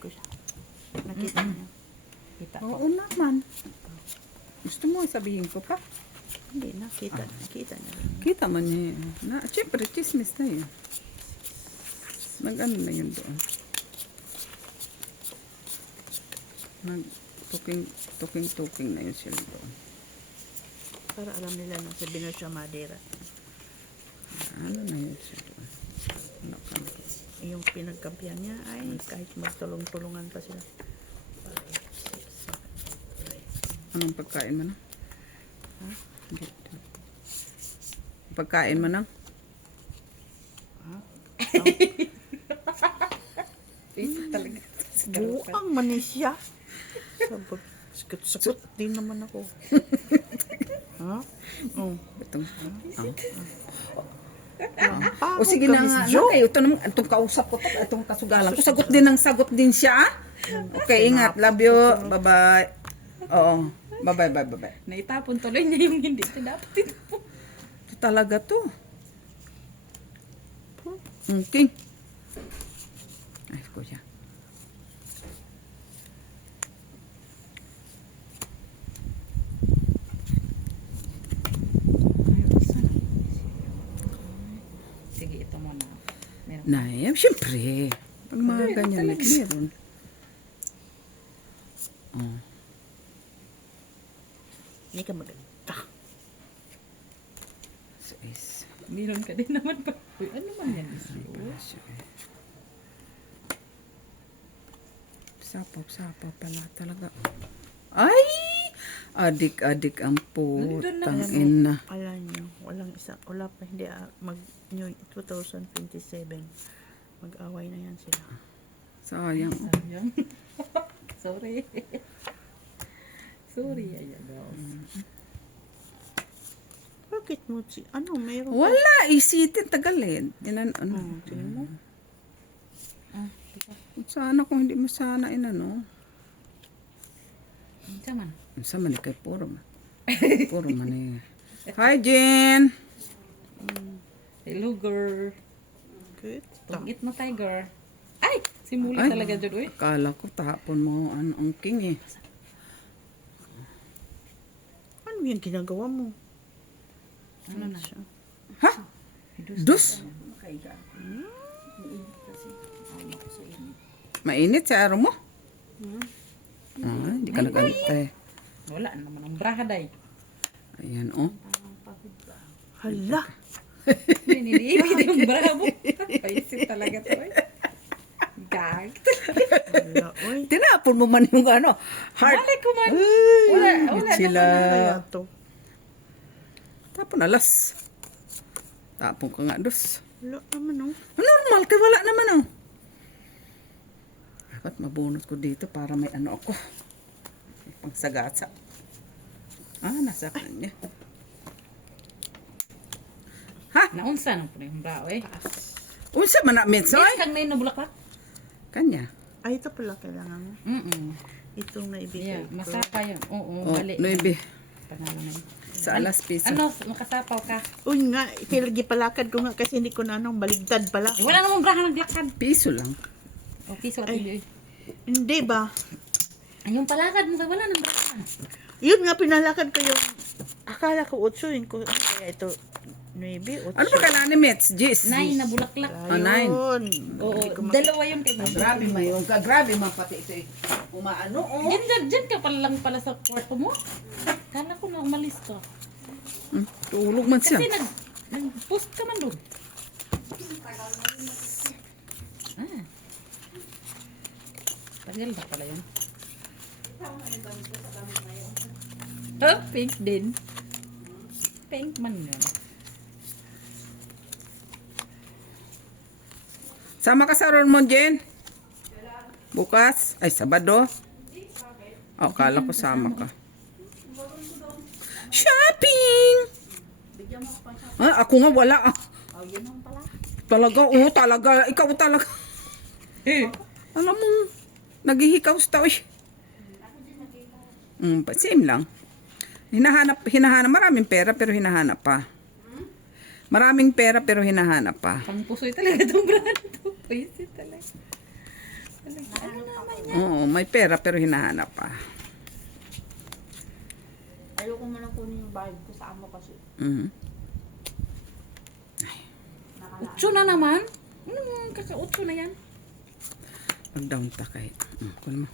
ko siya. Nakita niyo. Kita ko. Oo naman. Gusto mo sabihin ko pa? Hindi na. Kita niya. Kita man niya yun. Siyempre, chismis na yun. Nag-ano na yun doon. Nag-tuking na yun sila doon. Para alam nila na sabihin siya Madeira. Ano na yun sila doon. Yung pinagkampihan niya ay kahit magtulong-tulungan pa sila. Anong pagkain mo na? Ha? Pagkain mo na? Ha? Talaga. Buang manisya. Sakot din naman ako. Ha? Oh. Itong, O sige na nga, kayo, itong kausap ko, itong kasugalan ko, sagot din siya. Okay, ingat, love you, bye-bye. Oo, bye-bye. Naitapon tuloy niya yung hindi ito dapat itapon. Ito talaga to. Okay. Ay, kuya. Sige, ito muna. Meron. Nay, siyempre. Pag mga ganyan, meron. Oh. Hindi ka maganda. Is. Meron ka din naman pa. Uy, ano man yan? Sapaw pala talaga. Ay! Adik-adik ang putang ina. Alam niyo, wala pa, hindi mag-new 2027. Mag-away na yan sila. Sayang. Sayang. Sorry. Sorry, ayan daw. Bakit mo meron ka? Wala, isitin tagalin. Ano? Tingnan mo. Sana kung hindi mo sana inano. Ano man? Sa man kay puro man. Puro man eh. Hi, Jen! Hello, girl. Good. Tungit mo, tiger. Ay! Simuli Ay, talaga dyan, uy. Akala ko tapon mo ang king eh. Ano yung ginagawa mo? Ano na? Ha? Dus? Mainit sa araw mo? Hindi ka nag-antay. Wala naman ang brahaday. Ayan, oh. Hala! Niniibig yung braha mo. Paisip talaga to, eh. Gag. Hala, oy. Tinapon mo man yung ano, heart. Balik ko man. Ay, Wala sila. Kaya to. Tapon alas. Tapon ka nga, dus. Wala naman, oh. Normal, kaya wala naman, oh. Dapat mabunot ko dito para may ano ako. May pangsagasa. Nasa kanya. Ha? Naunsa nang po na yung braha, eh. Unsa man na mitsoy? Kang na yun na bulaklak? Kanya. Ay, ito pala kailangan mo. Itong naibigay Yeah, ko. masapa yun. Oo, Oh, bali. noibe. Panalo na yun. Sa alas piso. Ano, makasapaw ka? Uy nga, kilagi palakad ko nga kasi hindi ko na baligtad pala. Eh, wala namang braha naglakad. Piso lang. O, piso at hindi. Hindi ba? Ay, yung palakad mo, wala nang braha. Yun nga, pinalakad ko yung, akala ko 8 yun ko, kaya ito, 9, 8. Ano ba kailangan ni Mets? Gis? 9 na bulaklak. Nine. Oo, dalawa yun kay Mama. Grabe mayon ka. Grabe man pati ito eh. Umaano, oh. Diyan ka pala lang pala sa kwarto mo. Kala ko na umalis ka. Tulog man siya. Kasi nag-post ka man doon. Tagal ba pala yun? Oh, pink din. Pink man yun. Sama ka sa Ron Jen? Bukas? Ay, Sabado? Oh, kala ko sama ka. Shopping! Ako nga wala. Talaga, talaga. Ikaw talaga. Alam mo, naghihikaw sa tao eh. Same lang. Hinahanap, maraming pera pero hinahanap pa. Maraming pera pero hinahanap pa. Pang pusoy talaga itong brand to. Pwede talaga. Ano naman may pera pero hinahanap pa. Ayoko muna kunin yung bayad ko sa amo kasi. Mhm. Nakalaan. 8 na naman. Ano yung kaka-8 na yan? Mag-down ta kahit. Kuno mo.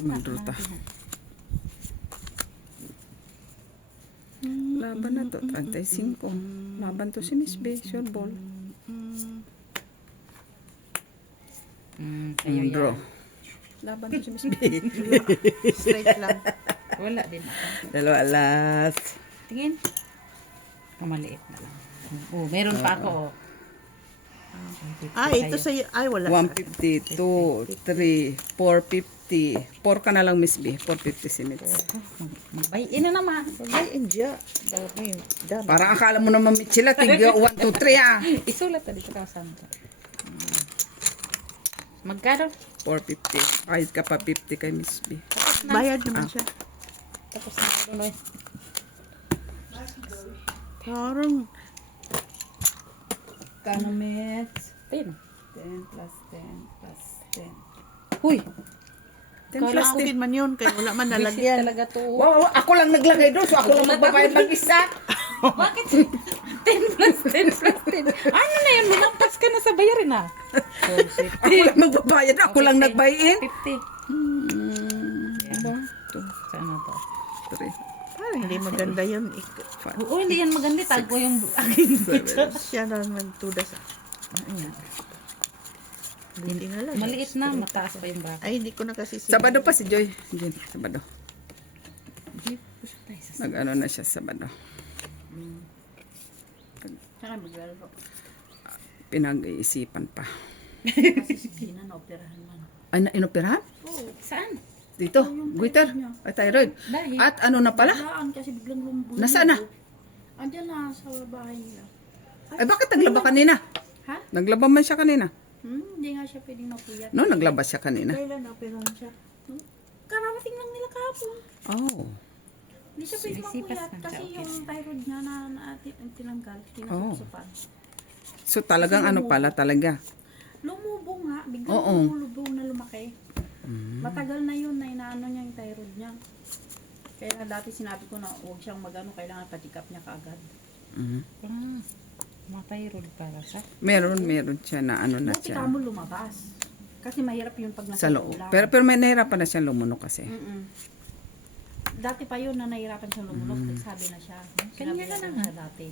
Mag-draw ta. Laban na to, 35. Laban to si Miss B, sure ball. Draw. Laban to si Miss B. Straight lang. Wala din ako. Dalawa alas. Tingin. Kamaliit na lang. Oh, meron pa ako. Oh. Ito sa'yo. Ay, wala. 150, 2, 3, 450. 4 ka na lang, Miss B. 450 si Miss. Magbayin na naman. Ay, enja. Dami. Dami. Parang akala mo naman, Miss Sheila, tigyo 1, 2, 3 ah. Isulat na dito ka saan ko. Magkano? 450. Kahit ka pa 50 kay Miss B. Bayad naman siya. Tapos na ako doon. Parang, Kano, Miss? 10. 10 plus 10 plus 10. Huy! 10 plus kala 10. akin man yun. Kaya wala man Visit nalagyan. talaga to. Wow, ako lang naglagay doon, so ako lang magbabayad mag-isa. Bakit? 10 plus 10 plus 10. Ano na yun? Minampas ka na sa bayarin ah. Ako lang magbabayad, ako lang nagbayin. 50. Diba? Saan na to? 3, Parang hindi maganda yun. Oo, hindi yan maganda. Tago yung aking dito. Siya na nagtuda sa. Ayan. Hindi na lang. Maliit na, mataas pa yung baka. Ay, hindi ko na kasi Sabado pa si Joy. Diyan, Sabado. Nag-ano na siya Sabado. Saan maglalaro? Pinag-iisipan pa. Kasi si Gina na operahan man. Ay, inoperahan? Oo. Saan? Dito, goiter, ay thyroid. Dahil? At ano na pala? Saan? Kasi biglang lumbo. Nasaan na? Andiyan na sa bahay nila. Ay, bakit naglaba kanina? Ha? Naglaba man siya kanina. Hindi nga siya pwedeng mapuyat. No, naglaba siya kanina. Kailan na operahan siya? Kararating lang nila kahapon. Oh. Hindi siya pwedeng mapuyat kasi yung thyroid niya na tinanggal, tinasusupan. So talagang ano pala talaga. Lumubo nga, biglang Oo. lumulubong na lumaki. Matagal na yun na inaano niya yung thyroid niya. Kaya nga dati sinabi ko na huwag siyang magano, kailangan patikap niya kaagad. Matyrod pala siya. Meron siya na ano na Buti siya. ka mo lumabas. Kasi mahirap yung pag Sa nasa loob. loob lang. Pero may nahirapan na siyang lumunok kasi. Dati pa yun na nahirapan siyang lumunok. Sabi na siya. Sinabi Kanya na na lang siya dati.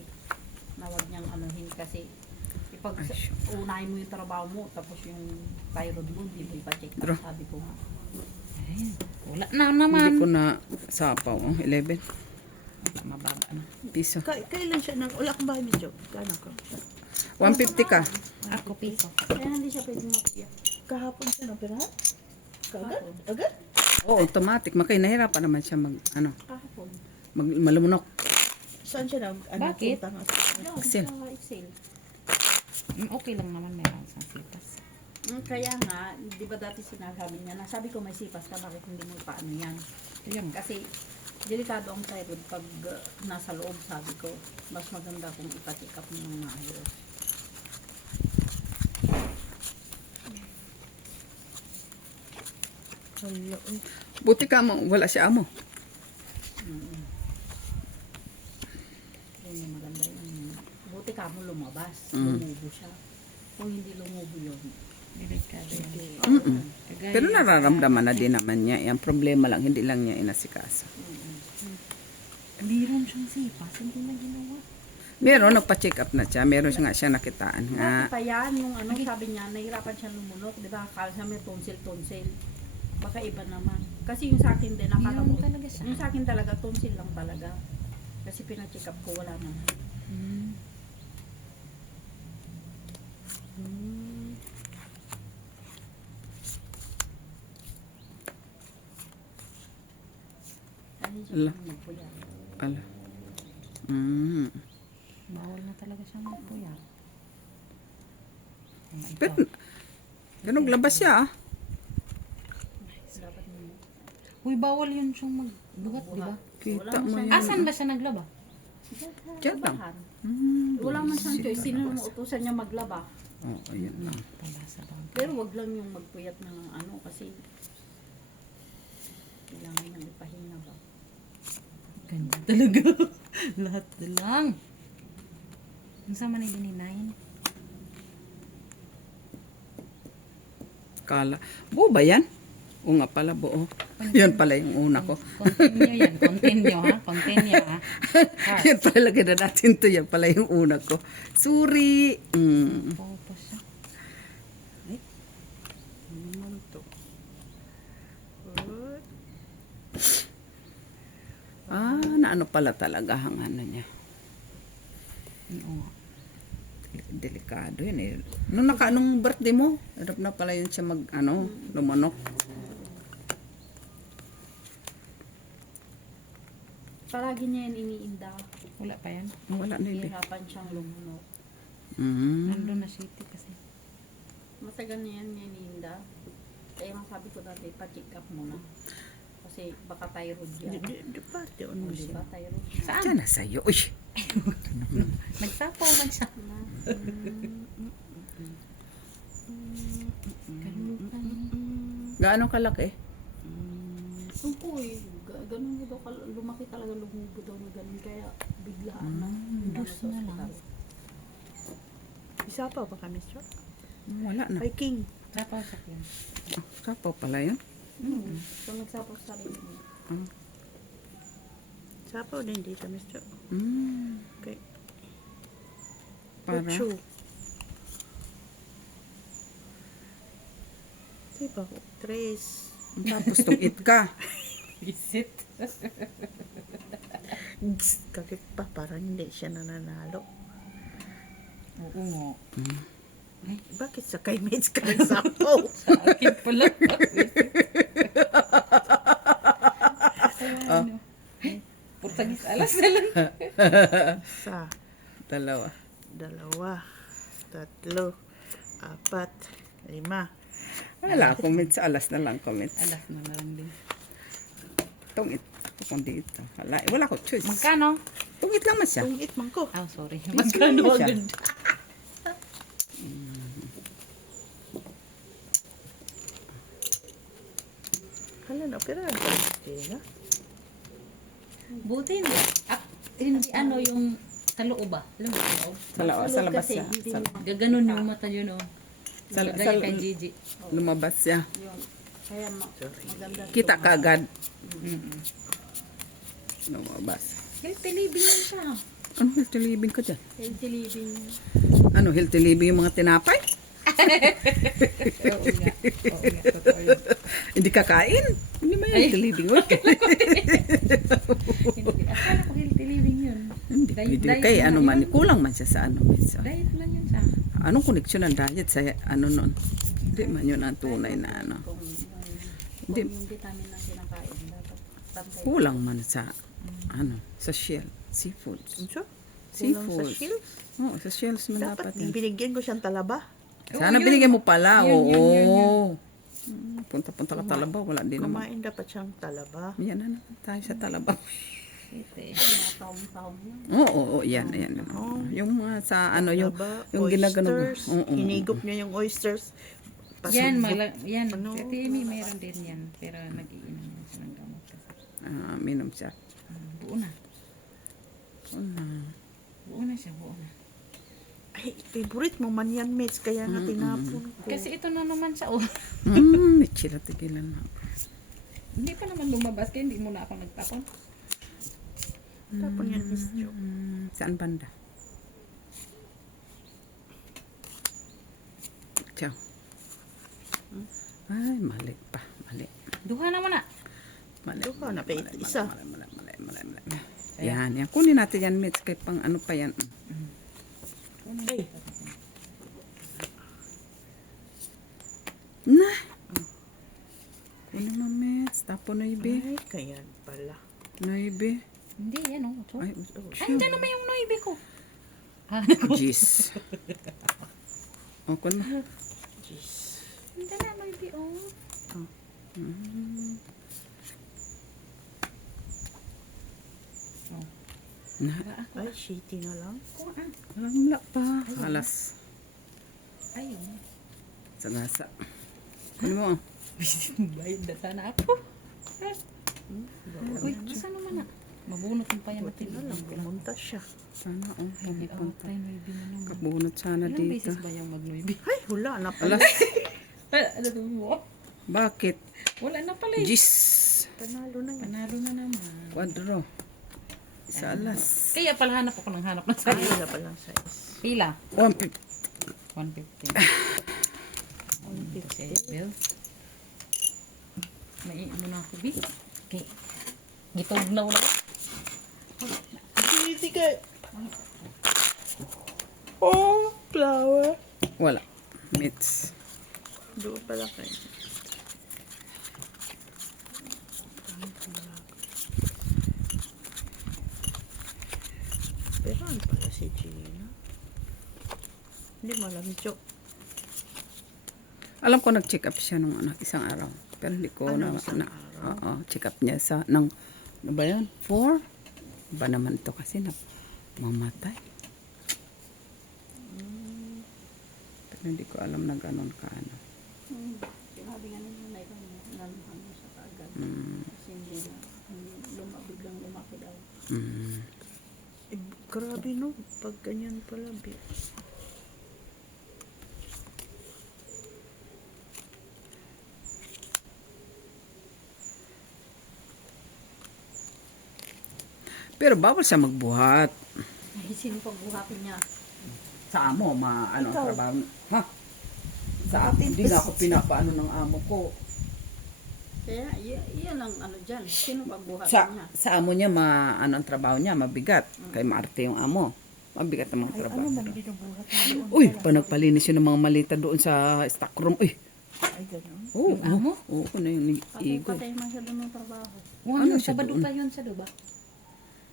Na huwag niyang anuhin kasi ipag Ay, sure. unahin mo yung trabaho mo tapos yung thyroid mo hindi mo ipa-check Bro. up. Sabi ko nga. Ay, wala na Hindi naman. ko na sapaw. 11 Wala, mababa na. piso. Kailan siya nang wala akong bahay medyo. Kano ko? 150 ka. Ako piso. Kaya hindi siya pwedeng mapuyat. Kahapon siya na operahan? Kaagad? Agad? Oo, automatic. Makay nahirapan naman siya mag ano, Kahapon. malumunok. Saan siya nang Bakit? punta nga? Doon, Excel. sa Excel. Okay lang naman meron sa sipas. Kaya nga, di ba dati sinasabi niya, nasabi ko may sipas ka, bakit hindi mo paano yan? Ayun. Kasi, delikado ang thyroid pag nasa loob, sabi ko. Mas maganda kung ipa-check up mo ng maayos. Hala, uy. Buti ka mo, wala siya amo. Yun yung maganda yun. Buti ka mo lumabas, lumubo siya. Kung hindi lumubo yun, Delikado yan. Kagaya Pero nararamdaman na din naman niya. Yung problema lang, hindi lang niya inasikaso. meron siyang sipas, hindi na ginawa. Meron, nagpa-check up na siya. Meron siya nga siya nakitaan nga. dati pa yan, yung ano, sabi niya, nahirapan siya lumunok, di ba? Akala siya may tonsil. Baka iba naman. Kasi yung sa akin din, akala Meron ko, talaga siya. yung sa akin talaga, tonsil lang talaga. Kasi pina-check up ko, wala naman. Kasi siya Ala. magpuyat. Ala. Mm. Bawal na talaga siyang magpuyat. Pero naglabas siya ah. Dapat mo. Uy, bawal yun siyang magbuhat, di ba? Kita mo yan. Asan ba siya naglaba? Diyan lang. Wala man siyang choice. Sino mo utusan niya maglaba? Oh, ayun lang. Pala sa bangka. Pero wag lang yung magpuyat ng ano kasi kailangan niyang ipahinga ba. Ganda talaga. Lahat na lang. Ang sama na yun ni Nine. Kala. Buo ba yan? O nga pala, buo. Yan pala yung una ko. Continue yan. Continue ha. Continue ha. Yan pala, lagyan na natin to. Yan pala yung una ko. Suri. Focus siya. Ano naman to? Good. Naano pala talaga ang ano niya. Oo. Delikado yun eh. Nung birthday mo, harap na pala yun siya lumanok. Palagi niya yan iniinda. Wala pa yan. Wala na yun. Hihirapan siyang lumunok. Nandun na city kasi. Matagal niya yan iniinda. Kaya nga sabi ko dati, pa-check up muna. Kasi baka thyroid yan. Di pa, di on mo Di siya. ba thyroid yan? Saan? Diyan na sa'yo. Uy. Nagsapaw man siya. Kalupan. Gaano kalaki? Yung po eh, ganun daw, lumaki talaga lumubo daw na ganun. Kaya biglaan na. Dos na lang. Isa pa ba kami, sir? Wala na. Ay, King. Sapaw sa yun. Sapaw pala yun. So nagsapaw sa sarili niya. Sapaw din dito, Mr. Okay. Para. Ocho. Diba? Tres. Tapos tong itka. Visit. Kakit pa, parang hindi siya nananalo. Oo nga. Bakit sa kay mates ka nagsapaw? Sa akin pala. Portagis alas na lang. Sa Dalawa. dalawa, tatlo, apat, lima. Wala, comments. Alas na lang comments. Alas na lang din. Tungit. Ako kung dito. Wala ko choice. Magkano? Tungit lang man siya. Tungit man ko. Ah, sorry. Magkano Magkano siya? agad? Hala na, pero ano ba na? Buti hindi. Hindi ano yung sa loob ba? Alam mo sa loob? Sa labas Kasi siya. hindi Sa, Gaganon yung mata yun oh. sa, Gaya kay Gigi. lumabas siya. Yun. Kaya maganda. Kita kagad. Lumabas. Healthy living yan siya. Ano healthy living ko dyan? Healthy living. Ano healthy living yung mga tinapay? Oo nga. Oo nga. Totoo yun. Hindi kakain. Hindi mo healthy living. Hindi. Akala ko healthy living yun. Hindi Diet- pwede. diet Kaya na ano man, yun. kulang man siya sa ano. So, Diet lang yun siya. anong koneksyon ng diet sa ano nun? Hindi man yun ang tunay na ano. Kung Hindi. yung vitamin na kinakain, dapat pantay. Kulang man sa ano, sa shell. Seafood. Unso? Seafood. Kulang sa shield? Oo, sa shells man Dapat dapat yan. binigyan ko siyang talaba. Sana Oo, yun. binigyan mo pala. Yun, Oo. yun, yun, Punta-punta ka talaba. Wala din naman. Kumain dapat siyang talaba. Yan na naman tayo sa talaba. Ite. Mga taong-taong yan. Oo, yan. Yung mga sa ano, yung Talaba, ginagano. oysters. Oo. Hinigop niya yung oysters. Yan, Pasubok. yan. Ano? Si Timmy meron din yan. Pero nag-iinom yan siya ng gamot kasi. Minom siya. Buo na. Buo na siya, buo na. Ay, favorite mo man yan, mates. Kaya nga tinapon ko. Kasi ito na naman siya, oh. May chila tigilan na. Hindi pa naman lumabas kaya hindi mo na ako nagtapon. Tapon yan, Miss Jo. Saan banda? Ciao. Ay, mali pa. Mali. Duha naman na. Mali. Duha na pa, isa. Mali. Yan. Kunin natin yan, Mitch. Kay pang ano pa yan. Ay, Na. Kunin mo, Mitch. Tapo na ibe. ay, kaya pala. Na ibe. Hindi, yan oh. So, Ay, ay, dyan naman yung noibe ko. jeez. O, kun mo. Jeez. Dyan na noibe, oh. Na. Ay, shitty na lang. Kuha. Wala pa. Alas. Ayun. Sagasa. Ano mo? Bayad na sana ako. Uy, saan naman na? Mabunot mo pa yan natin. Tingnan lang, pumunta siya. Sana, Hindi ako pumunta. tayo may naman. Kabunot sana Ilang dito. beses ba yung mag-noibi? Ay, wala na pala. Alas, Ano mo? bakit? Wala na pala eh. Jis. Panalo na yan. Panalo na naman. Kwadro. Isa alas. Kaya pala hanap ako ng hanap ng Ay, sarili. wala palang size. Pila? 150. 150. 150 bills. May ano na ako, B. Okay. Gitog na ulit. Hindi ka. Oh, flower. Wala. Mits. Doon pala kayo. Pero ano pala si Gina? Hindi malamjok. Alam ko nag-check up siya nung isang araw. Pero hindi ko Isang oo, check up niya sa ano ba yan? 4? Ba naman to kasi na mamatay. Pero hindi ko alam na ganon ka ano. Sinabi nga nila na ito, naluhan mo siya kaagad. Kasi hindi na, biglang lumaki daw. Eh, grabe no. Pag ganyan pala. Pero bawal siya magbuhat. Ay, sino pagbuhatin niya? Sa amo, ano ang Ikaw. trabaho? Ha? Sa atin, hindi nga ako pinapaano ng amo ko. Kaya, yan ang ano dyan. Sino pagbuhatin Sa, niya? sa amo niya, ano ang trabaho niya, mabigat. Kay Marte yung amo. Mabigat ang mga trabaho. Ano bang binubuhat mo doon? Uy, pa nagpalinis yun ng mga malita doon sa stock room. Uy, Ay, gano'n. oo, Yung amo? oo, na yung Igor. Patay man siya doon ng trabaho. Ano Ano, siya sabado doon? pa yun sa Duba.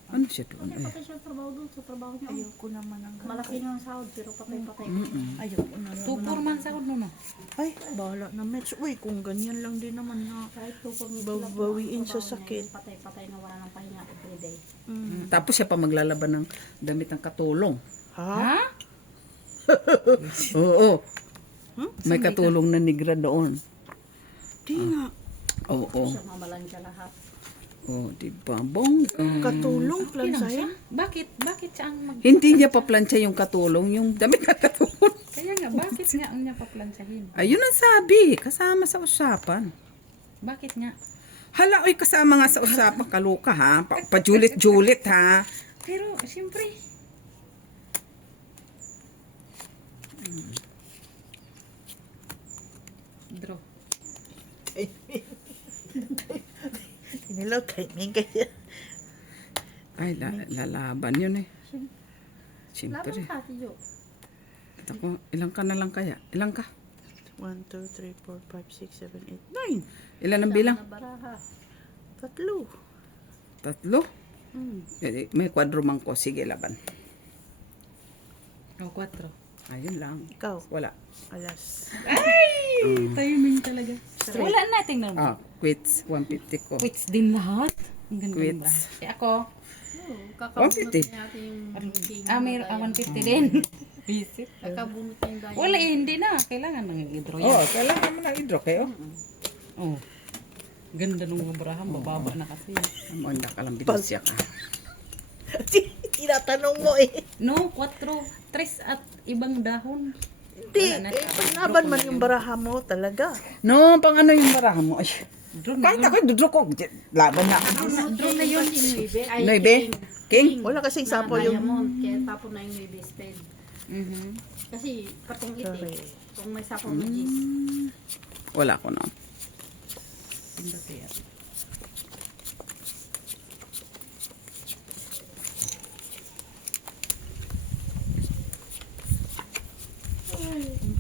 Ano siya doon? Ay, Patay siya trabaho doon sa trabaho niya. Ayoko naman ang ganun. Malaki yung sahod, pero patay-patay. Ayoko na naman. 2-4 man sahod no. Ay, bahala na meds. Uy, kung ganyan lang din naman na. Kahit tukol mo Babawiin sa sakit. Patay-patay na wala ng pahinga everyday. Tapos siya pa maglalaban ng damit ng katulong. Ha? Ha? Oo. May katulong na nigra doon. Di nga. Oo. Siya mamalangka lahat. Oh, di ba? Bong. Katulong, Pinang siya? plansayan. Bakit? Bakit siya ang mag... Hindi niya paplansya yung katulong, yung damit na katulong. Kaya nga, bakit nga ang niya paplansahin? Ayun ang sabi, kasama sa usapan. Bakit nga? Hala, oy, kasama nga sa usapan, kaluka ha. Pajulit-julit ha. Pero, siyempre, draw. Inilaw timing kaya. Ay, lalaban yun eh. Laban Siyempre. ka, tiyo. Ako, ilang ka na lang kaya? Ilang ka? 1, 2, 3, 4, 5, 6, 7, 8, 9. Ilan ang bilang? Na baraha. Tatlo. Tatlo? May kwadromang ko. Sige, laban. O, 4. Ayun lang. Ikaw. Wala. Alas. Timing talaga. Wala natin na. Ah, quits. 150 ko. Quits din lahat. Ang ganda ng Quits. braha. Eh ako, Oo, kakabunot 150. niya yung king. may 150 din. Visit. Kakabunot niya yung dahil. Wala eh, hindi na. Kailangan nang i-draw Oh, yan. kailangan mo ng hidro kayo. Oh. Ganda nung braha, bababa na kasi. Amanda ka lang binusya ka. Tinatanong mo eh. No, 4. 3 at ibang dahon. Hindi. Wala na siya. Paglaban man yung baraha mo talaga. No, pang ano yung baraha mo? Ay, Draw na kahit ako dudro ko. Laban na. Draw na yun. Ay, Noibe? King? Wala kasing sapo yung... yung... Diamond, kaya tapon na yung Noibe state. Mhm. Kasi patong Sorry. iti. Kung may sapo na G's. Wala ko na. Ganda kaya.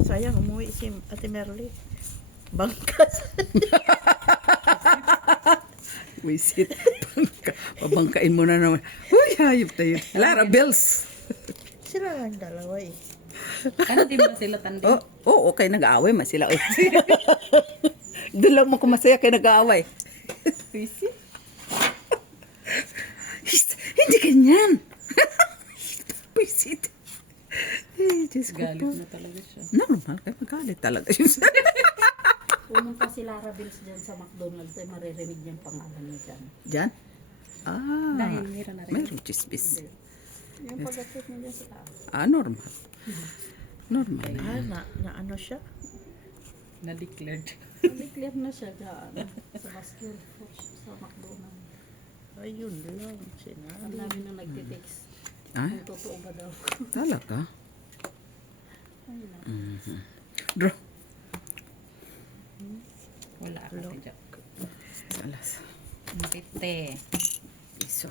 Sayang, umuwi si Ate Merly. Bangkas. Wisit. Pabangkain mo na naman. Uy, hayop tayo. Lara, bills. Sila lang dalawa eh. Ano din ba sila tandi? Oh, okay, nag-aaway man sila. Oy. Doon lang mo kumasaya kay nag-aaway. Hindi ganyan. Wisit. Eh, Diyos ko Galit po. na talaga siya. Normal kayo, magalit talaga yun. Pumunta si Lara Bills dyan sa McDonald's ay maririnig niyang pangalan niya dyan. Diyan? Ah, Dahil meron na rin. mayroong chismis. Yung pag-atid niya dyan sa taas. Ah, normal. Normal. Na ano siya? Na-declared. Nag-declare na siya dyan sa basket sa McDonald's. Ayun lang, Ang sinabi. dami na nagtitext. Ay, Kung totoo ba daw. talaga? Ayun na. Mhm. Draw. Wala ako dyan. Alas. 50. Piso.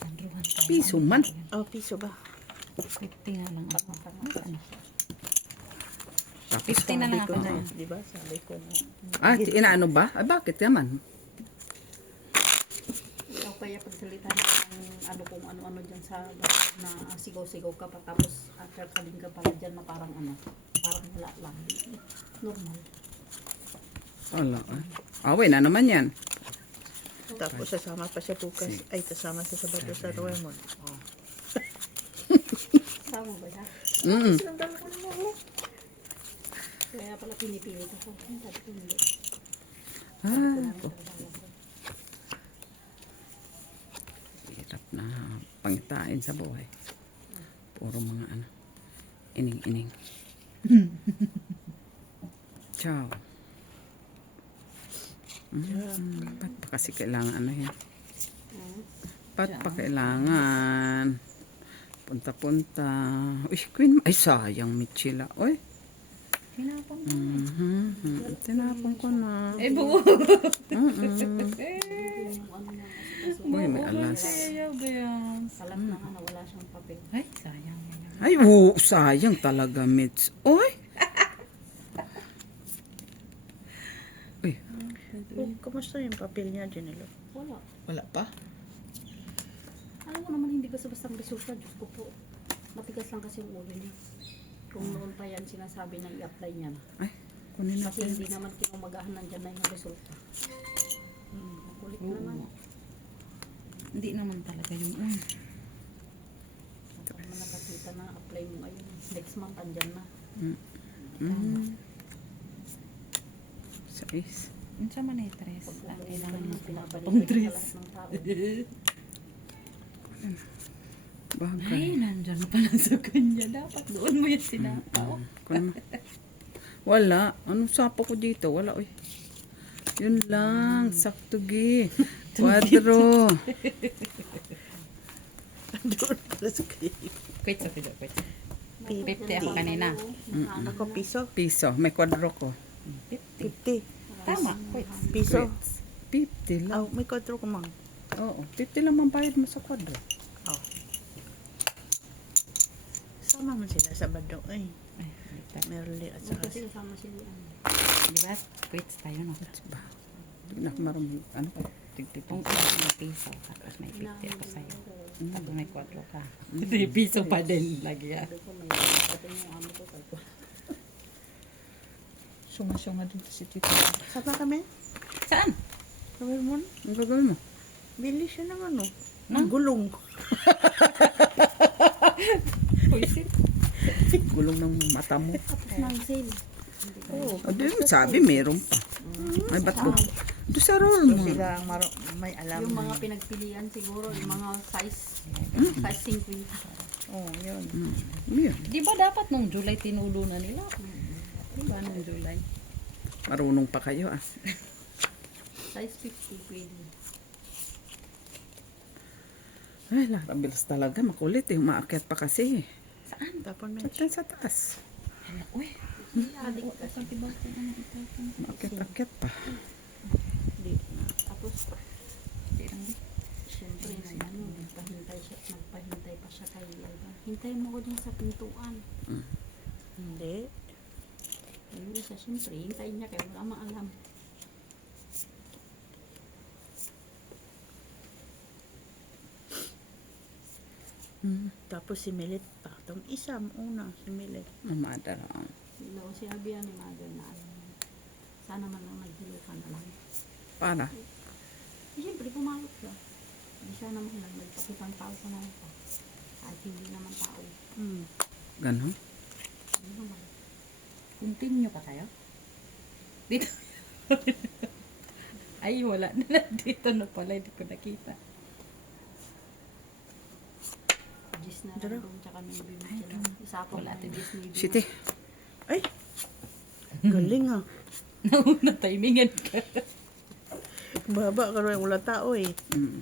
Andruhan tayo. Piso man. Oh, piso ba? 50 na lang ako. Ano? Tapos, 50 na lang Sabi ko ako. na, di ba? Sabi ko na. ah, inaano ba? Ay, bakit naman? Ikaw kaya pagsalita ng ano kung ano-ano dyan sa na sigaw-sigaw ka pa tapos after kaling ka pala dyan na parang ano, parang wala lang. Normal. Wala. Away na naman yan. Tapos sasama pa siya bukas. Ay, sasama siya sa Bato sa Raymond. Oh. Sama ba siya? Mm. Kaya pala pinipilit ako. Sabi ko hindi. Ah, ako. Hirap na pangitain sa buhay. Puro mga ano. Ining-ining. Ciao. Ba't pa kasi kailangan ano yan? Ba't pa kailangan? Punta-punta. Uy, Queen. Ay, sayang, Michila. Uy. Hinapon ko. Tinapon ko na. Eh, buo. Yung ano niya kasi Uy, may alas. Ayaw ba yan? salat na nga na wala siyang papel. Ay, sayang. Ay, oo, sayang talaga, Mitch. Uy. Uy, Oh, kumusta yung papel niya, Janelo? Wala. wala pa? Alam mo naman hindi basta-bastang resulta. Diyos ko po. Matigas lang kasi yung ulo niya. Kung noon pa yan sinasabi na i-apply niya na. Ay, kunin Kasi natin. hindi naman kinumagahan nandyan na yung resulta. Kulit naman. Hindi naman talaga yun. Kapag naman nakakita na apply mo ngayon. Next month andyan na. Sais. Ang sama na yung tres. Ang kailangan Ganun mo ang pinabalik pinapatong sa tres. lahat ng tao. Bagay. Ay, nandyan pala sa kanya. Dapat doon mo yung sinakaw. Kunin mo. Wala. Anong sapa ko dito? Wala, uy. Yun lang. Sakto, gi. Kwadro. Doon pala sa kayo. Quit sa pido, quit. 50 ako kanina. Ako, piso. Piso. May kwadro ko. 50. Tama, quit. Piso. 50 lang. Oh, may kodro ko, mang. Oo. 50 lang ang bayad mo sa kwadro. Oh. Sama man sila sa Bado. Ay, Ay, baliktad. Merly at saka Kasi kasama si Lian. Diba? Quits tayo, no? Ba? Hindi na ako marunong. Ano ka? Kung may piso, tapos may 50 ako sa'yo. Tapos may 4 ka. May piso pa din lagi. Sabi ko may dating yung amo ko. Sabi ko, Sunga-sunga dito si Tito. Sama kami. Saan? Sa Raymond. Ang gagawin mo? Bili siya ng ano. Ng gulong. Puisit. Gulong ng mata mo. tapos ng sale. Oo. Adi, sabi meron pa. Ay, ba't ko? Doon sa roll mo. Sila ang may alam. Yung mga pinagpilian siguro, yung mga size 50. Oh, yun. Yun. Di ba dapat nung July tinulo na nila? Di ba nung July? Marunong pa kayo ah. Size 50 pwede. Ay, lahat ang bilis talaga. Makulit eh. Umaakyat pa kasi. Tapon mo. Ba't yan sa taas? Uy, Adik kasi. Maakyat-akyat pa. Hindi na. Tapos, di lang di. syempre, nagpahintay pa siya kay Alba. Hintayin mo ko dyan sa pintuan. Hindi. Ayun siya, syempre, hintayin niya kaya wala maalam. Tapos si Milit pa. Itong isa, una, si Milit. Mamada lang. Daw si Abia ni Mother na sana man lang naghilo ka na lang. Para? Siyempre, pumalot siya. Hindi siya naman lang nagpakitang tao sa mga pa. Kahit hindi naman tao. Ganon. Continue pa tayo? Dito. Ay, wala na. Dito na pala. Hindi ko nakita. Gis na lang doon, tsaka may bibig sila. Isa po Wala, natin gis ni Bibi. Siti. Ay! Galing ha. Nauna timingan ka. Baba ka rin, wala tao eh.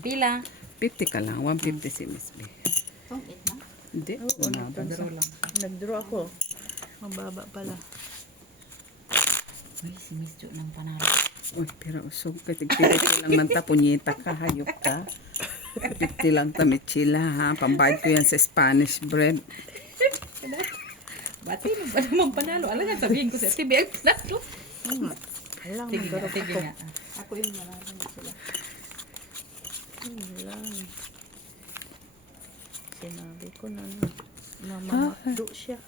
Pila? 50 ka lang. 150 si Miss B. Itong 8 na. Hindi. Oo, Wala pa. nagdraw lang. Nagdraw ako. Mababa pala. Uy, si Miss Jo ng panalo. Uy, pero usog ka. Tigpiliti lang man ta. Punyeta ka. Hayop ka. 50 lang ta, Michila, ha? Pambayad ko yan sa Spanish bread. Ba't sino ba naman panalo? Alam nga, sabihin ko sa TV ang panalo. Alam, Sige nga, magdarap sige ako. nga. Ako yung manalo sila. Lang. Sinabi ko na mamakdo siya.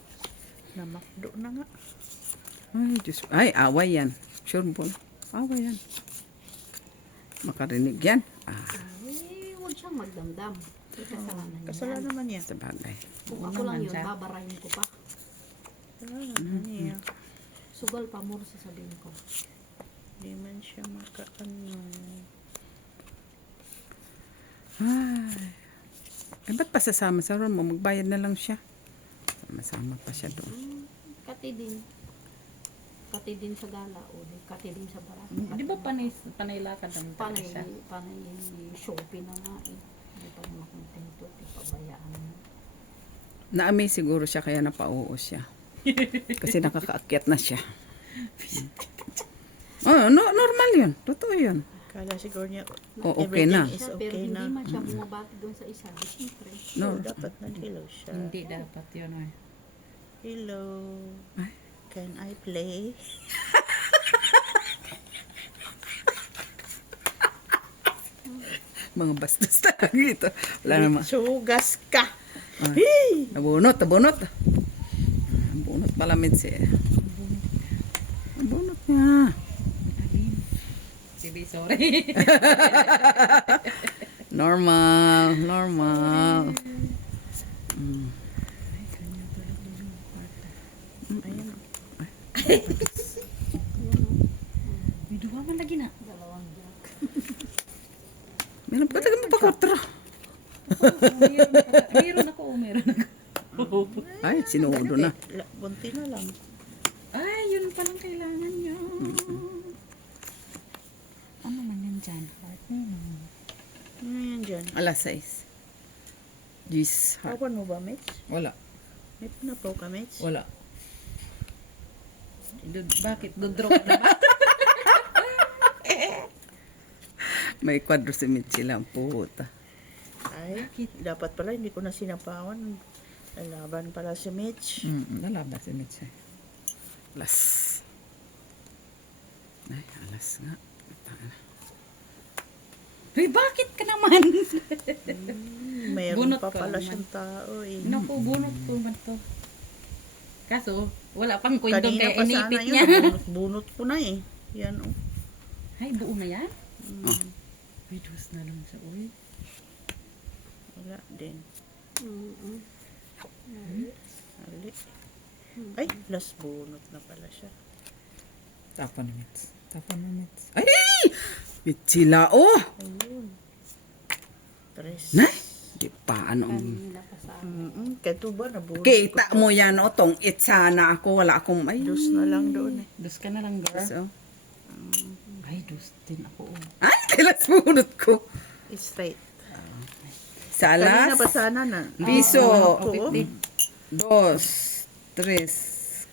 Namakdo na nga. Ay, Diyos. Ay, away yan. Sure ball. Away yan. Makarinig yan. Eh, huwag siyang magdamdam. May kasalanan niya. Kasalanan naman niya. Sa bagay. Kung Oo ako lang naman yun, siya. babarayin ko pa. Kasalanan naman niya. Sugal pa mo sasabihin ko. Hindi man siya makaano. Ay. Eh, ba't pa sasama sa room mo? Magbayad na lang siya. Sama-sama pa siya doon. Kati din. Kati din sa gala o di kati din sa barat. Di ba panay lakad ang talaga Panay, siya? panay shopping na nga eh. Hindi pa naman kontento. Ipabayaan mo. Na-amaze siguro siya kaya napauos siya. Kasi nakakaakyat na siya. Oh, no, normal yun. Totoo yun. Kala siguro niya O, okay na. everything is Siya, pero okay hindi na. man siya bumabati doon sa isa. Di siyempre. So, No. dapat nag-hello siya. Hindi dapat yun. Eh. Hello. Ay. Can I play? Mga bastos talaga ito. Wala naman. Sugas ka. Ah, nabunot, nabunot. Nabunot pala, Mitzi. Nabunot niya. Sige, sorry. Normal, normal. Mm. Ayan. May duwa man lagi na. Dalawang jack. Meron pa talaga mapakotro. Meron ako. Meron ako. Ay, sinudo na. Bunti na lang. Ay, yun palang kailangan niya. Ano man yan dyan? Heart na yun. Ano yan dyan? Alas 6. Gis. heart. Awan mo ba, Mitch? Wala. May pinapaw ka, Mitch? Wala. Bakit? Dudro ka na ba? May kwadro si Mitzi lang. Puta. Ay, dapat pala hindi ko na sinapawan. Lalaban pala si Mitch. Nalaba si Mitzi. Alas. Ay, alas nga. Hey, bakit ka naman? Mayroon Bunot pa ka pala naman. siyang tao eh. Naku, bunot ko man to. Kaso, wala pang kwentong Kanina kaya pa sana inipit yun. niya. Bunot ko na eh. Yan oh. Ay, buo na yan? Oh. Ay, dos na lang siya. Uy. Wala din. Mm-mm. Ali. Ay, last bunot na pala siya. Tapon na Mitzi. Tapon na Mitzi. Ay! Mitzi la, oh! Ayun. Tres. Na? Di pa, ano. Kanina pa sa Kaya ito ba nabunot Kita ko? mo yan, oh, tong itsana ako. Wala akong, ay. Dos na lang doon eh. Dos ka na lang, girl. So, Ay, dos din ako. Oh. ay, kailas bunot ko. Straight. Sa Kanina alas, pa sana na. piso, Oo. 50. 2, 3,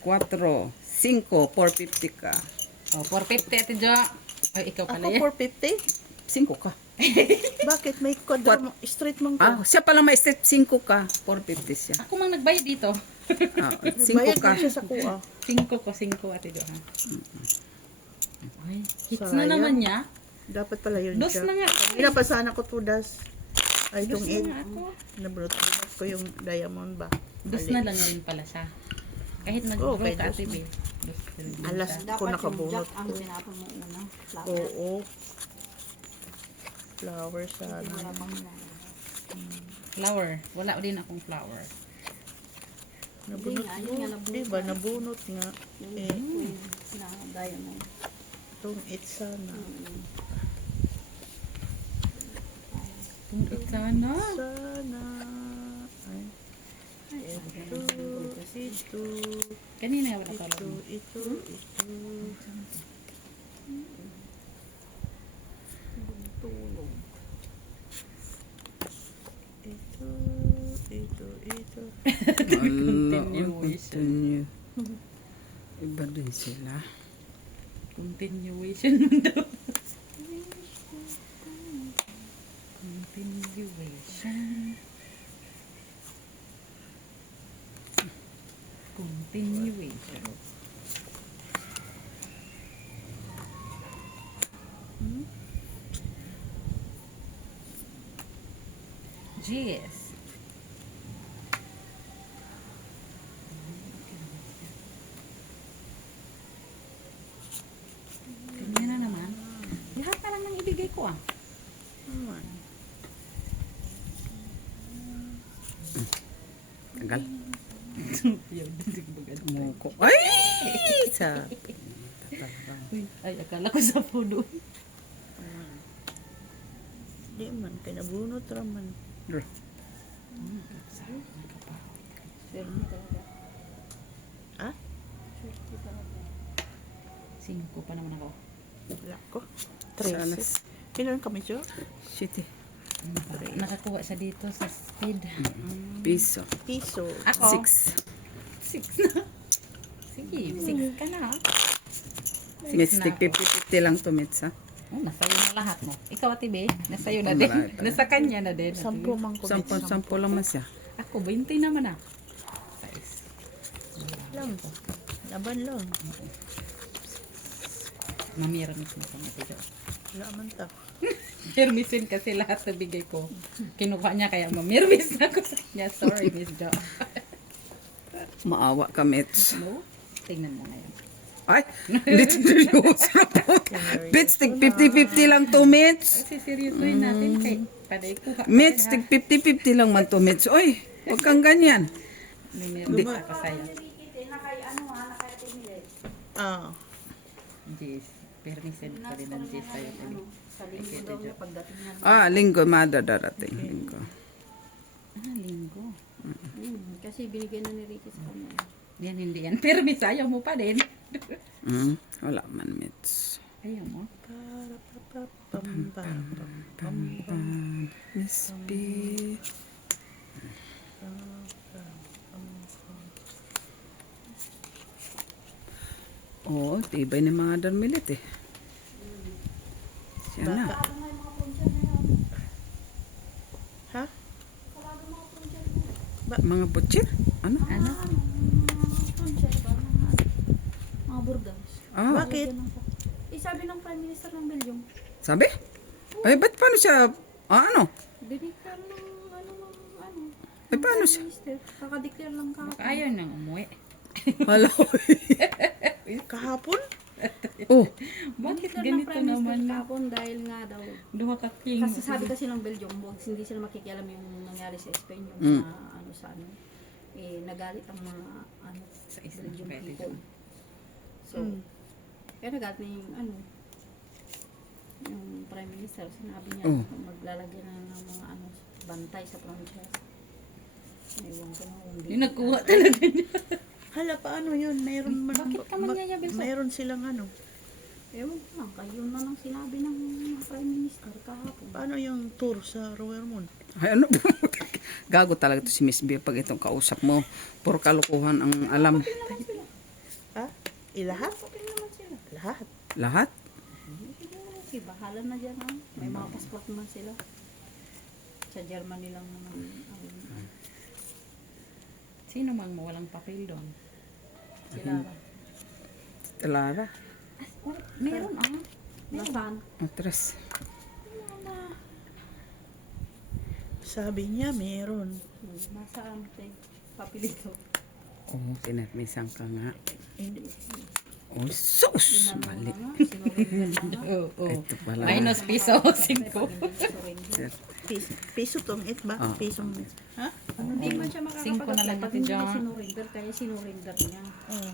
4, 5, 450 ka. Oh, 450, Ate Jo. Ay, ikaw pala Ako yan. 450? 5 ka. Bakit? May kwadro mo. Straight mong ko. Ah, siya pala may step 5 ka. 450 siya. Ako mang nagbayad dito. Ah, 5 Bayad ka. na siya sa kuha. 5 Ate Jo, ha? Ay, hits na Sayang. naman niya. Dapat pala yun Dos siya. na nga. Kanina pa sana ko 2 das. Ay, Dos itong na 8. nga ako. Nabrot ko yung diamond ba? Dos Ali. na lang din pala siya. Kahit Oo, nag-draw kahit ka, dos Ate na. B. Dos na rin din Alas siya. ko dapat yung nakabunot jack ang ko. tinapon mo una. Flower. Oo. Flower Hindi sana. wala pang yan. Flower. Wala din akong flower. Nabunot nga, yun nga, mo. nabunot Di ba, nga. nabunot nga. Yung Eh, queen na diamond. itong itsa na. Kung sana. Sana. Ay, ito, ito, Kanina wala pa ito, lang. ito. Tulong. Ito. Allah, Continuation. continue. Iba din sila. Continuation mo daw. Continuation. Continuation. Yes. Ganyan na naman. Lahat na lang ng ibigay ko ah. Naman. Tagal. Yun, digbagad. Muko. Ay! Sa... Uy, ay, akala ko sa puno. Di man, kinabunot raman. Swerte talaga. Ah? Swerte talaga. 5 pa naman ako. Wala ko. Sana. 13. Ilan kami, Jo? Shit eh. Nakakuha siya dito sa speed. Piso. Piso. Ako? 6. 6 na. Sige, 6 ka na. Mits, tig 50-50 lang to, Mits, ha? Oh, nasa'yo na lahat mo. Ikaw, Ate Be, nasa'yo na din. Marami pala. Nasa kanya na din. Sampo man ko. Sampo lang man siya. Ako, 20 naman ah. Lang. Laban lang. Mamiramis na kami ito. Wala man ta. Mirmisin kasi lahat na bigay ko. Kinuha niya kaya mamirmis na ako sa kanya. Sorry, Miss Jo. Maawa ka, Mits. No? Tingnan mo ngayon. Ay! Hindi seryoso na po. Mits, tig 50-50 lang to, Mits. Kasi seryosoin natin kay paday kuha. Mits, tig 50-50 lang man to, Mits. Oy, huwag kang ganyan. Mimirmis ako sa'yo. Ah. Jis. Permisin ko rin ng Jis sa'yo. Sa linggo daw niya pagdating niya. Linggo, madadarating. Linggo. Linggo. Kasi binigyan na ni Ricky sa kanya. Yan, hindi yan. Permis, ayaw mo pa din. Wala man, Mits. Ayaw mo. Miss B. Oo, tibay ng mga darmilit eh. Siya na. Ha? Mga butcher? Ano? Ano? Mga burgers. Bakit? Sabi ng Prime Minister ng Belgium, Sabi? Ay, ba't paano siya? Ano? diniklar ng Ay, paano Prime siya? Minister. Kakadeclare lang kahapon. Baka ayaw nang umuwi. Hala. Kahapon? Oh, Bakit Declare ng ganito Prime Minister naman na? kahapon dahil nga daw. Duha ka king. Kasi sabi kasi ng Belgium, huwag hindi sila makikialam yung nangyari sa Spain, yung sa nagalit ang mga Sa isang Belgium pwede people. dyan. So, kaya nagalit na yung Prime Minister, sinabi niya maglalagyan na ng mga bantay sa franchise. Ewan ko na kung Yung nagkuha talaga niya. Hala, paano yun? Mayroon man. Bakit ka mangyayabis? Mayroon silang Ewan ko lang, kayo na lang sinabi ng Prime Minister kahapon. Paano yung tour sa Rower Moon? ay ano? Gago talaga to si Miss B pag itong kausap mo. Puro kalukuhan ang alam. Ha? Ilahat? Pati naman sila. Lahat. Lahat? Okay, bahala na dyan may mga passport naman sila. Sa Germany lang naman. Sino mang walang papel doon? Sila. Talara. Meron Nasaan? Atras. Sabi niya, meron. Nasaan? Papilito. Oo, tinatmisan ka nga. Hindi. Oh, sus! Inano Mali. na nga, sinurrender na nga. Oo. Ito pala. Minus piso, 5. Surrender. Piso tong it ba? Ah. Pisong ha? Hindi man siya Singko na lang makakapag-apply pag natin hindi niya dyan. sinurrender, kaya sinurrender niya. Oh.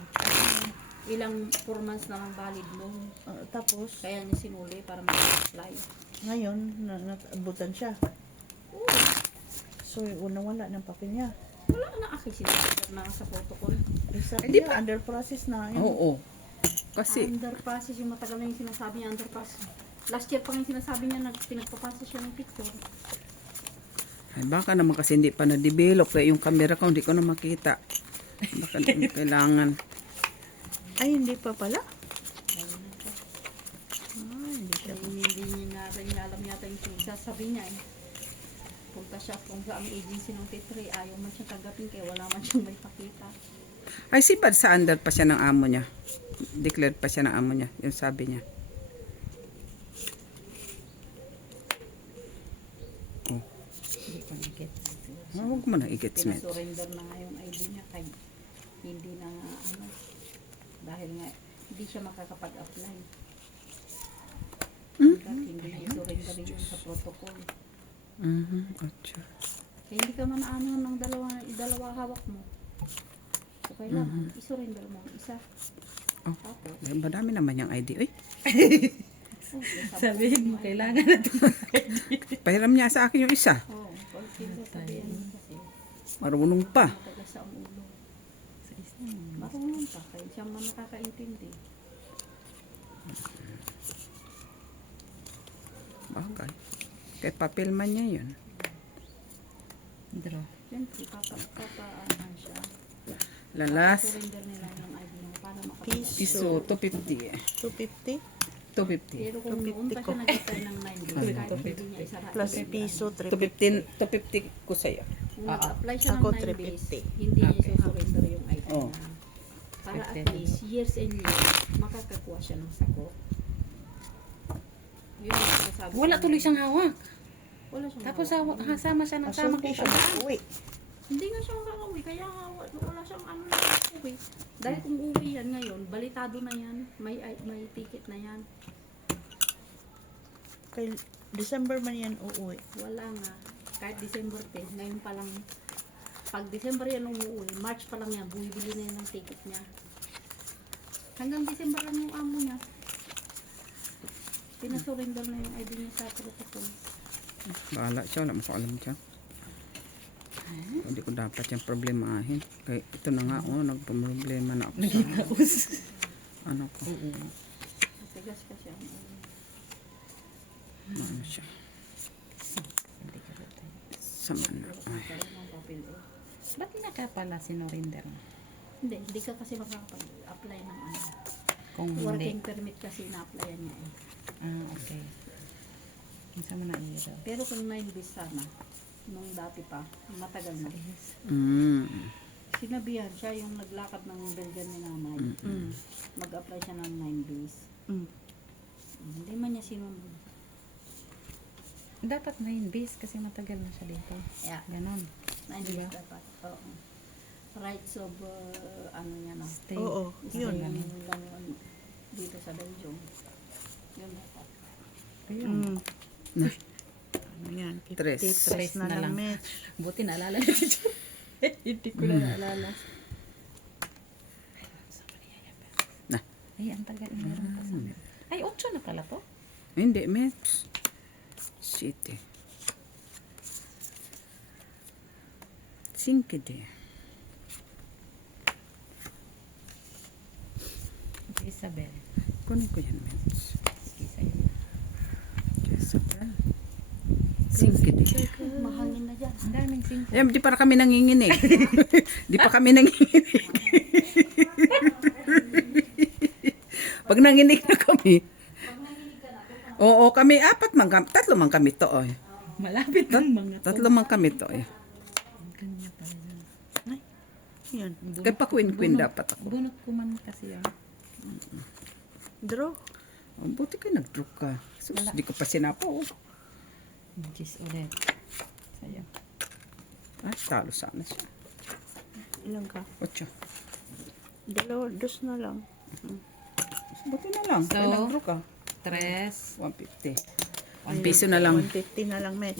Ilang 4 months na lang valid nun. Tapos Kaya niya sinuli para mag-apply. ngayon natabutan siya. Oo. So wala ng papel niya. Wala na aki sinurrender na sa protocol. Isa Hindi niya, under process na. Yun. Oo. Kasi, Under process, yung matagal na yung sinasabi niya under process. Last year pa nga yung sinasabi niya na pinagpapasa siya ng picture. ay, baka naman kasi hindi pa na-develop. Kaya yung camera ko, hindi ko na makita. Baka kailangan. Ay, hindi pa pala. Ayun na siya. Hindi siya. Hindi niya na rin alam yata yung sinasabi niya eh. Punta siya kung sa ang agency ng T3, ayaw man siya tanggapin kaya wala man siyang may pakita. Ay, si Bad sa under pa siya ng amo niya. Declared pa siya ng amo niya. Yung sabi niya. Hindi ko na-get. Huwag mo na i-gets, Met. Pinasurrender na nga yung ID niya kay hindi na nga ano. Dahil nga hindi siya makakapag-apply. Hanggat hindi niya surrender yun sa protocol. Ocho. Kaya hindi ka man ano ng dalawa hawak mo. So kailangan isurrender mo ang isa. Oh. Tapos, Madami naman yung ID. Uy, Sabihin mo, kailangan natin. pahiram niya sa akin yung isa. oh, pag sabihin mo kasi Marunong pa. matagas sa ulo. Sa isa. Marunong pa, kaya siya man nakakaintindi. Bagay. Kay papel man niya yun. Draw. Siyempre, papaanan siya. Lalas. Surrender nila yung ID mo para Piso, 250. 250 250. Pero kung noon pa siya nag-apply ng 9 days, kahit hindi niya isara. plus piso 250 ko sa'yo. Kung nag-apply siya ng Ako, 9 days, 350. hindi niya surrender yung ID Oh. niya. Para at least, years and years, makakakuha siya ng sakot. Yun ang sinasabi Wala ko. tuloy siyang hawak. Wala siyang Tapos hawak. hasama siya ng so sama hindi ko siya uwi. Hindi nga siya makakauwi, kaya nga wala siyang ano na uwi. Dahil kung uwi yan ngayon, balitado na yan, may ticket na yan. Kay December man yan uuwi. Wala nga. Kahit December 10, ngayon pa lang, pag December yan umuwi, March pa lang yan, bumibili na yan ng ticket niya. Hanggang December lang yung amo niya. Pinasurrender na yung ID niya sa protocol. Bahala siya. Wala mo ko alam siya. Hindi ko dapat yung problemahin. Kaya ito na nga, nagpa-problema na ako sa ano ko. Matigas ka siya. Ano siya. Sama na. Ay. Karoon ng papel eh. Ba't na ka pala sinurinder mo? Hindi ka kasi makakapag-apply ng ano. Kung hindi. Working permit kasi na-applyan niya eh. Okay. Kinsa mo na iyo daw? Pero kung 9 days sana, nung dati pa, matagal na. Sinabihan siya yung naglakad ng Belgian ni nanay. Mag-apply siya ng 9 days. Hindi man niya sinunod. Dapat 9 days kasi matagal na siya dito. Yeah. Ganon. 9 Diba? days dapat. Oo. Rights of, ano niya no? Stay. Oo, yun. Yung dito sa Belgium. Yun dapat. Ayun. Na. Ano yan? Tres. 53 na na lang, lang. Mitch. Buti naalala na dito. Hindi ko na naalala. Na. Ay, ang tagal. Meron pa sa Ay, 8 na pala to. Hindi, Mets. City. Cinque de. Isabel. Kunin ko yan, Mets. Isa yun. Isabel. Cinque de. Mahangin na dyan. Ang daming 5. Eh, di para kami nanginginig. Di pa kami nanginginig. Pag nanginig na kami. Oo, kami apat man kami. Tatlo man kami to. Oy. Malapit ng mga to. Tatlo man kami to. Oy. Ang kanya pala dyan. Ay, yun. Kaya pa queen dapat ako. Bunot ko man kasi yan. Draw. Oh, buti ka nag-draw ka. Sus, di ko pa sinapo. Gis ulit. Sayang. Ah, talo sana siya. Ilang ka? 8. Dalawa, dos na lang. buti na lang. So, Ay, nag-draw ka. 3, 150. One Piso na lang. 150 na lang, Mes.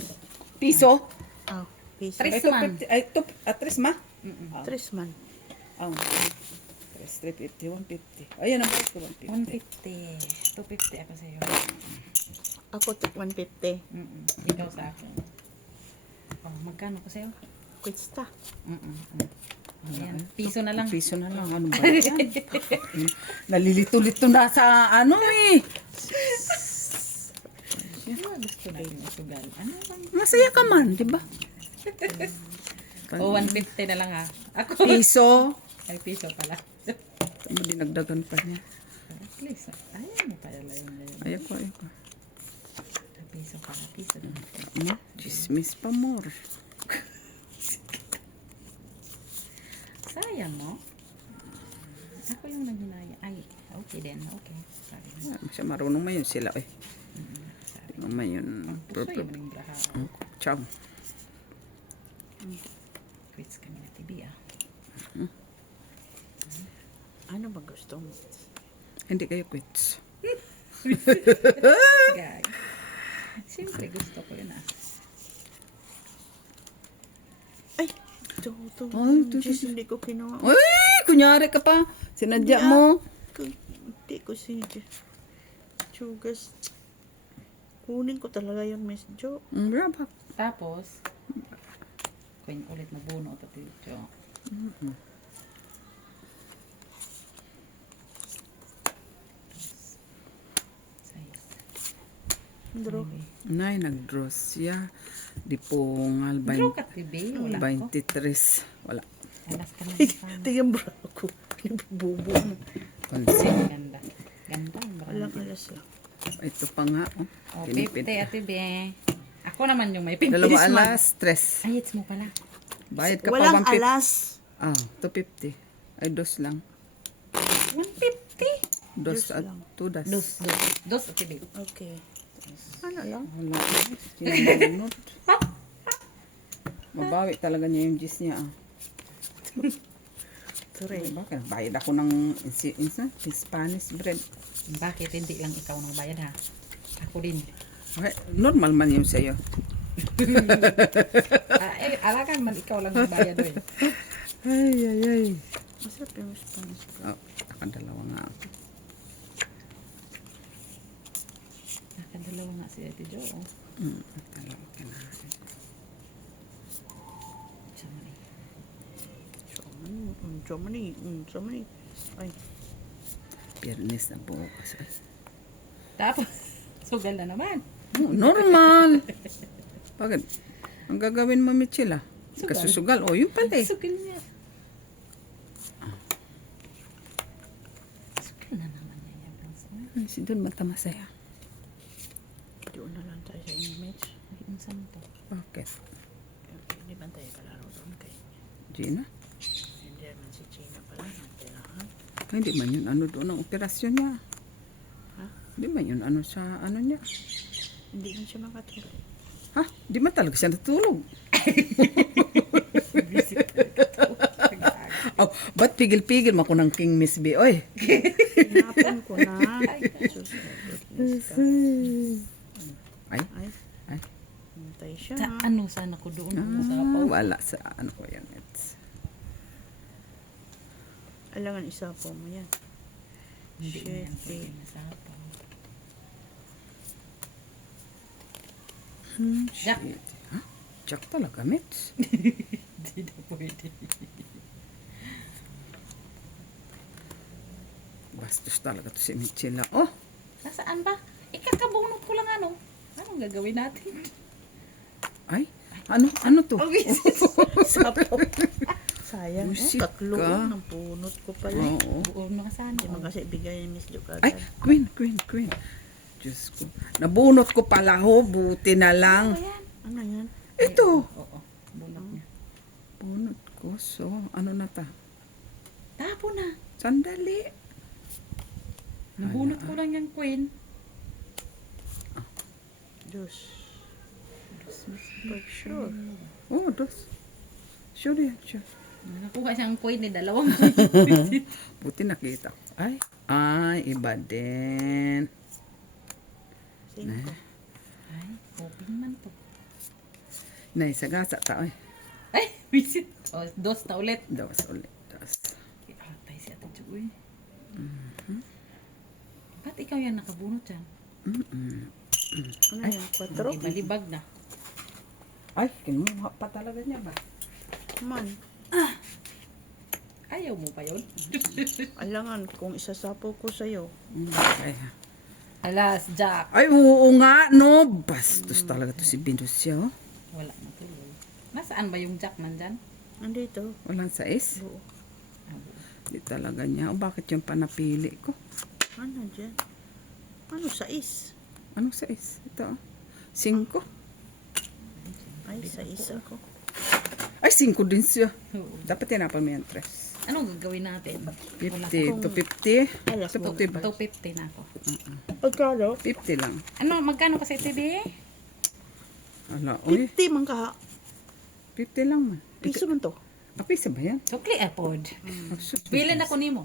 Piso? Oh, piso. Tres. Ay, man. 250. Ay, tres ma? Tres man. Ah, 350, 150. Ayan ang price ko, 150. 150. 250 ako sa'yo. Ako, 150. Ikaw sa akin. Oh, magkano ko sa'yo? Kwesta. Ayan. Piso na lang. Piso na lang. Ano ba yan? Nalilito-lito na sa ano eh. Gusto natin isugal. Ano lang? Masaya ka man, di ba? O, 150 na lang ha. Ako. Piso. Ay, piso pala. Dinagdagan pa niya. At least, ayan mo pala yun. Ayoko. Piso pala. Piso na. Ano? Chismis pa more. Sayang mo. Ako yung nanghinaya. Ay, okay din. Okay. Sabi mo. Siya marunong man yun sila eh. Sabi Marunong man yun. Puso yung maning braha. Ciao. Quits kami na TV ah. Ano ba gusto mo? Hindi kayo quits. Guys. Siyempre gusto ko yun ah. Ay! Ito. Ay, ito. Diyos, hindi ko kinuha. Uy! Kunyari ka pa. Sinadya mo. Hindi ko si Chugas. Kunin ko talaga yung Miss Jo. Bravo. Tapos, kung ulit na buno ito dito. Dro. Nay, nag-draw siya. Di po nga Draw ka TV. Wala ko. 23. Wala. Alas ka na sana. Tingnan bro ako. Bubo mo. Konsi. Ganda. Ganda. ang brand. Walang alas lang. Ito pa nga. Oh. Oh, Pinipid. 50 ate be. Ako naman yung may 50. Dalawa alas, 3. Ay, it's mo pala. Bayad ka Walang pa 150. alas. Ah, 250. Ay, dos lang. 150. Dos Dos at lang. 2 das. Dos ate be. Okay. Ano lang? Wala. Sinunod. Mabawi talaga niya yung gis niya. Ah. Three. Diba? Bayad ako ng Spanish bread. Bakit hindi lang ikaw nang bayad ha? Ako din. Okay, normal man yun sa'yo. Alakan man ikaw lang ang bayad eh. Ay. Masarap yung Spanish. Oh, nakadalawa nga ako. Nakadalawa nga si Ate Jo. Oh. Dalawa ka na. Sorry. Germany. Ay, Piernes na bukas. Ay. Tapos, sugal na naman. Oh, normal. Bakit? Ang gagawin mo, Michela? Sugal. Kasusugal. Oh, yun pala eh. Sugal niya. Sugal na naman niya. Si Don mata masaya. doon na lang tayo sa image. Ay, unsan to? Bakit? Okay, hindi man tayo kalaro doon kay. Gina? Hindi man si Gina pala. Kailangan. Ay, hindi man yun ano doon ang operasyon niya. Ha? Hindi man yun ano sa ano niya. Hindi man siya makatulog. Ha? Di man talaga siya natulog. Oh, ba't pigil-pigil mo ko ng King Miss B? Oy! Hinapon ko na. Sus, goodness ka. Ay, Ay, ay. hintay siya. Sa ano sana ko doon? Sa Ah, wala sa ano ko yan. It's, Alangan isa po mo yan. Hindi na yan Shit, pwede masapaw. Jack. shit. Ha? Jack talaga, Mitch. Hindi na pwede. Bastos talaga to si Michela. Oh! Nasaan ba? Ikakabunot ko lang ano. Anong gagawin natin? Ay! Ano to? Sapo. Sayang. Busit Tatlo ka. ng punot ko pala. Oo. Buo na sana. Hindi man kasi bigay ni Miss Jo Ay, kagad. Queen. Diyos ko. Nabunot ko pala ho. Buti na lang. Ano yan? Ito. Oo. Bunot niya. Bunot ko. So, ano na ta? Tapo na. Sandali. Nabunot ko lang yung queen. Diyos. For sure. Oh, dos. Sure yan, sure. Nakuha siyang point ni dalawang point. Buti nakita ko. Ay, iba din. 5. Ay, open man to. Nay, sagasa ka, ay. Ay, visit. Oh, dos na ulit. Dos ulit. Dos. Atay si Ate Joy. Ba't ikaw yan nakabunot dyan? Ano yan? 4? Ibalibag na. Ay, kinuha pa talaga niya ba? Man. Ayaw mo pa yun? Alangan kung isasapo ko sa'yo. Ay, Alas, Jack. ay, oo nga, no. Bastos talaga to si Binusya, oh. Wala na tuloy. Nasaan ba yung Jack nandyan? Nandito. Walang sais. Buo. Di talaga niya. O, bakit yung panapili ko? Ano dyan? Ano, 6? Anong sais? Ito, oh. 5. Ay, 6 ako. Ay, 5 din siya. Oo. Dapat tinapal mo yan, 3. Anong gagawin natin? 50 to 50. Alas, 50 ba? 250 na ako. Pagkalo? 50 lang. Ano, magkano kasi TV? Ala, uy. 50 man ka. 50 lang man. Piso man to. Pisa ba yan? Sukli apod. Sus, Pila na ko nimo.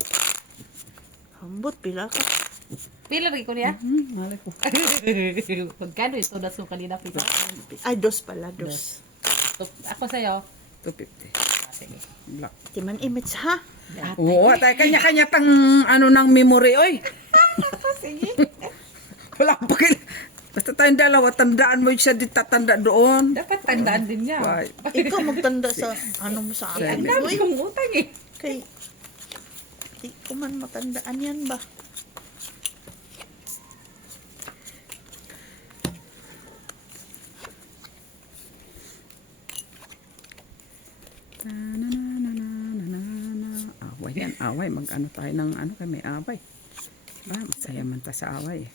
Hambot, pila ka. Pila lagi ko niya? malay ko. Magkano ito na so kanina pisa? Ay, 2 pala, 2. Ako sa'yo. 250. Sige. Black. Timan image, ha? Oo, tayo kanya-kanya tang ano ng memory, oy. Sige. Wala pa kil. Basta tayong dalawa, tandaan mo siya di tatanda doon. Dapat tandaan din niya. Bye. Ikaw magtanda sa ano mo sa akin. Ang dami Uy, kong utang eh. kay di ko man matandaan yan ba? Away yan, away. Mag-ano tayo ng ano kay may away. Ba, masaya man ta sa away.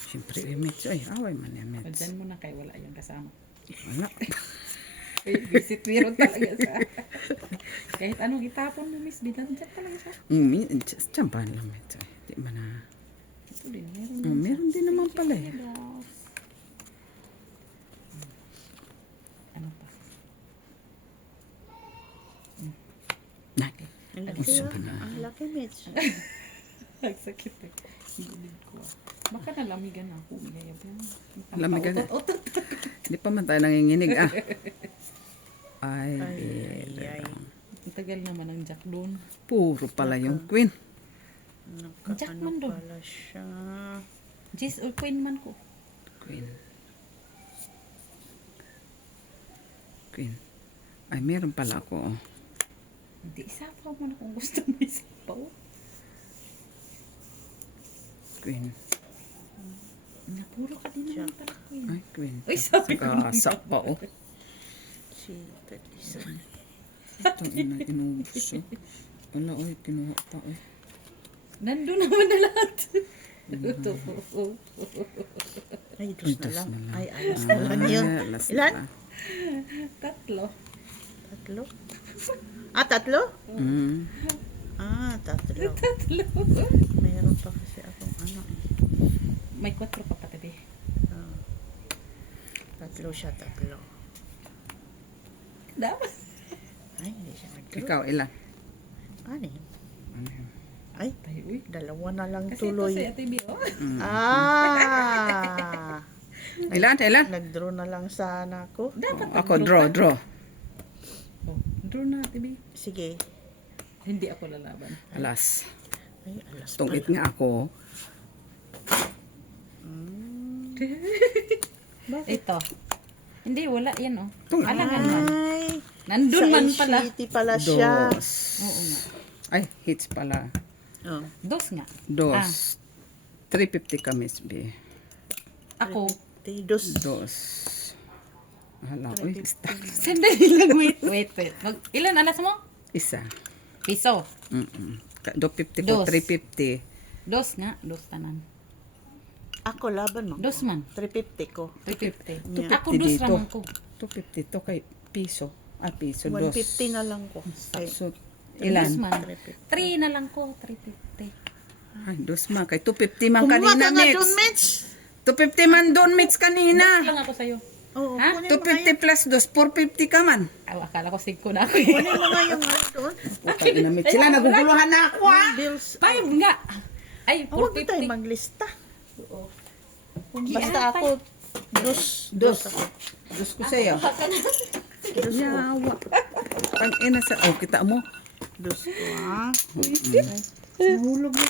Siyempre, image. Ay, away man yan, image. Diyan mo na kay wala yung kasama. Wala. Visit meron talaga sa... Kahit anong itapon mo, miss, bilang dyan talaga sa... Tsampan lang, image. Ay, di man na. Ito din, meron Meron din naman pala eh. Ano pa? Nay, Ang laki, Gusto ah. ko na. Ang laki, Mitch. Ang sakit eh. Gilid ko. Baka nalamigan ako. Mayayab yan. Lamigan na. Otot. Di pa man tayo nanginginig, ah. Ay, Ay. Ang tagal naman ang Jack doon. puro pala yung queen. Jack Ano man doon. pala siya. Jess or Queen man ko. Queen. Queen. Ay, meron pala ako. Oh. Hindi, isapaw mo na kung gusto mo isapaw. Queen. Napuro ka din naman pala Queen. Ay, queen. Uy, sabi ko na. Kasa pa, oh. Si Tatisa. Itong ina, inubos, oh. Wala, oy, kinuha pa, oy. Nandun naman na lahat. Ito. Ay, 2 na Dos lang. na lang. Ay, ayos na lang yun. last Ilan? na. Tatlo. 3? Ah, 3? Mm. Ah, 3. Tatlo. Mayroon pa kasi akong ano eh. May 4 pa patabi. Ah. 3 siya, 3. Dapat. Ay, hindi siya nag-draw. Ikaw, ilan? Ano yun? Ano yun? Ay, Tayo, uy. 2 na lang Kasi tuloy. ito si Ate B, oh. Ah! Ilan? Nag-draw na lang sana ako. Dapat Ako, mag-draw draw. ka. Oh, draw na, Ate B. Sige. Hindi ako lalaban. Alas. Ay, alas Tungit pala. nga ako. Ito. Hindi, wala yan, oh. Tung- Alangan man. Ay, Nandun sa man pala. City pala siya. Dos. Oo nga. Ay, hits pala. Oh. Dos nga. Dos. 350 ka, Miss B. Ako. Dos. Dos. Hala, uy, Sandali lang, wait. Ilan alas mo? isa. Piso. 250 ko, Dos. 350. Dos nga. Dos tanan. Ako, laban mo. Dos man. 350 ko. 350. Yeah. Ako dos dito. raman ko. 250 to kay piso. Ah, piso. 150 na lang ko. Ay, So, Dos ilan? man. 3 na lang ko. 350. Ay, dos man. Kay 250 man kumuha kanina, ka nga Mitch. dun, Mitch. 250 man doon, Mitch, kanina. Lang ako sa'yo. Oo, Ha? kunin mo nga 250 plus 2, 450 ka man. Akala ko 5 na ako. Kunin mo nga yung ano doon. Puta na, Mitch. Sila, naguguluhan na ako, ha? Yung bills. 5 nga. Ay, Huwag na tayo 450. maglista. Oo. Basta ako, dos ako. Diyos ko sa'yo. Yawa. Ang ina sa... Oh, kita mo. Dos ko, ha? Nahulog na.